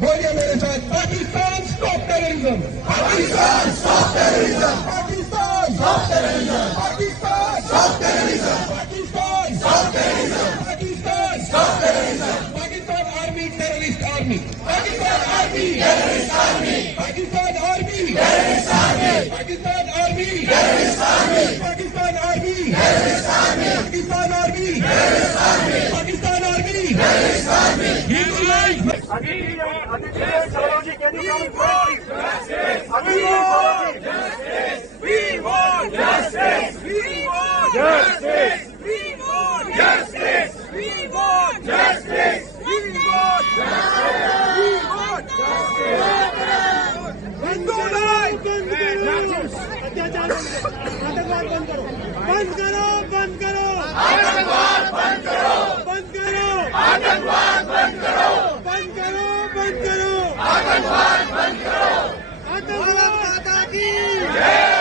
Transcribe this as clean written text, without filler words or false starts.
बोलिए मेरे साथ, Pakistan stop terrorism, Pakistan stop terrorism, Pakistan stop terrorism, Pakistan stop terrorism, Pakistan stop terrorism, Pakistan stop terrorism, Pakistan army terrorist army, Pakistan Army terrorist army, Pakistan army terrorist army, Pakistan army terrorist army, Pakistan army terrorist army, Pakistan army terrorist army, Pakistan army terrorist army. Human rights. We want justice. We want justice. We want justice. We want justice. We want justice. We want justice. Hindu नहीं अत्याचार बंद करो, बंद करो, आतंकवाद बंद करो, बंद करो, आतंकवाद बंद करो, बंद करो, बंद करो, आतंकवाद बंद करो. आतंकवाद माता की जय